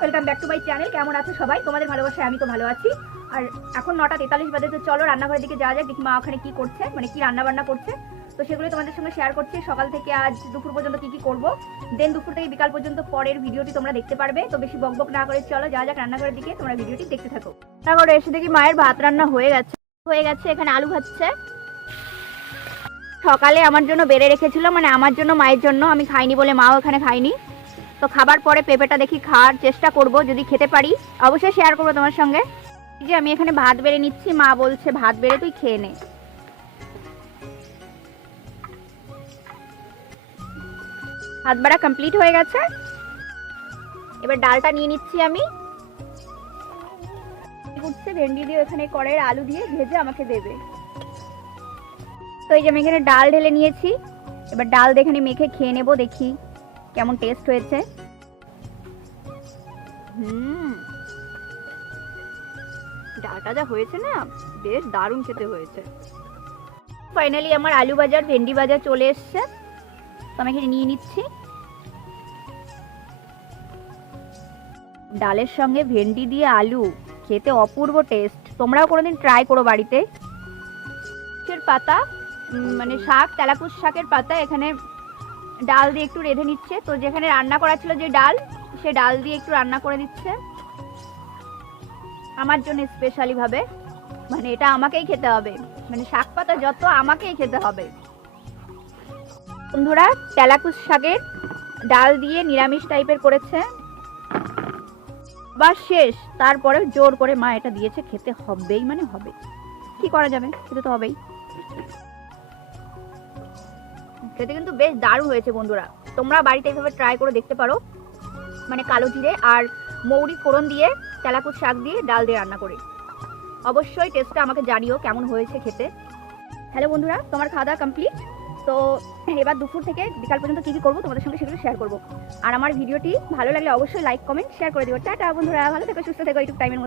Welcome back to my channel. কেমন আছো সবাই? তোমাদের ভালোবাসায় আমি তো ভালো আছি। আর এখন 9:43 বাজে, তো চলো রান্নাঘরের দিকে যাওয়া যাক। দেখি মা ওখানে কি করছে, মানে কি রান্না বান্না করছে। তো সেগুলো তোমাদের সঙ্গে শেয়ার করছি, সকাল থেকে আজ দুপুর পর্যন্ত কি কি করবো। দেন দুপুর থেকে বিকাল পর্যন্ত পরের ভিডিওটি তোমরা দেখতে পারবে। তো বেশি বকবক না করে চলো যাওয়া যাক রান্নাঘরের দিকে, তোমরা ভিডিওটি দেখতে থাকো। রান্নাঘরে এসে দেখি মায়ের ভাত রান্না হয়ে গেছে। এখানে আলু ভাজছে। সকালে আমার জন্য বেড়ে রেখেছিল, মানে আমার জন্য, মায়ের জন্য। আমি খাইনি বলে মাও এখানে খাইনি। তো খাবার পরে পেঁপেটা দেখি খাওয়ার চেষ্টা করব, যদি খেতে পারি অবশ্যই শেয়ার করবো তোমার সঙ্গে। এই যে আমি এখানে ভাত বেড়ে নিচ্ছি, মা বলছে ভাত বেড়ে তুই খেয়ে নে। ভাত বাড়া কমপ্লিট হয়ে গেছে। এবার ডালটা নিয়ে নিচ্ছি আমি। উঠছে ভেন্ডি দিয়ে এখানে কড়াইয়ের আলু দিয়ে ভেজে আমাকে দেবে। তো এই যে আমি এখানে ডাল ঢেলে নিয়েছি। এবার ডাল এখানে মেখে খেয়ে নেবো, দেখি কেমন টেস্ট হয়েছে। ডালটা যা হয়েছে না, বেশ দারুণ খেতে হয়েছে। ফাইনালি আমার আলু ভাজা ভেন্ডি ভাজা চলে এসছে। তো আমি এখানে নিয়ে নিচ্ছি। ডালের সঙ্গে ভেন্ডি দিয়ে আলু খেতে অপূর্ব টেস্ট। তোমরাও কোনোদিন ট্রাই করো বাড়িতে। পাতা, মানে শাক, তেলাকুচ শাকের পাতা এখানে ডাল দিয়ে একটু রেঁধে নিচ্ছে। তো যেখানে রান্না করা ছিল যে ডাল, সে ডাল দিয়ে একটু রান্না করে দিচ্ছে আমার জন্য স্পেশালি ভাবে। মানে এটা আমাকেই খেতে হবে, মানে শাক পাতা যত আমাকেই খেতে হবে। বন্ধুরা, তেলাকুচ শাকের ডাল দিয়ে নিরামিষ টাইপের করেছে, বাস শেষ। তারপরে জোর করে মা এটা দিয়েছে, খেতে হবেই, মানে হবে, কি করা যাবে, খেতে তো হবেই। খেতে কিন্তু বেশ দারুণ হয়েছে বন্ধুরা। তোমরা বাড়িতে এইভাবে ট্রাই করে দেখতে পারো। মানে কালো জিরে আর মৌরি ফোড়ন দিয়ে তেলাকুচ শাক দিয়ে ডাল দিয়ে রান্না করে অবশ্যই টেস্টটা আমাকে জানিও কেমন হয়েছে খেতে। হ্যালো বন্ধুরা, তোমার খাওয়া দাওয়া কমপ্লিট। তো এবার দুপুর থেকে বিকাল পর্যন্ত কী কী করবো তোমাদের সঙ্গে সেগুলো শেয়ার করবো। আর আমার ভিডিওটি ভালো লাগলে অবশ্যই লাইক কমেন্ট শেয়ার করে দিও। টাটা বন্ধুরা, ভালো থেকো, সুস্থ থেকো, ইউটিউব টাইমের মধ্যে।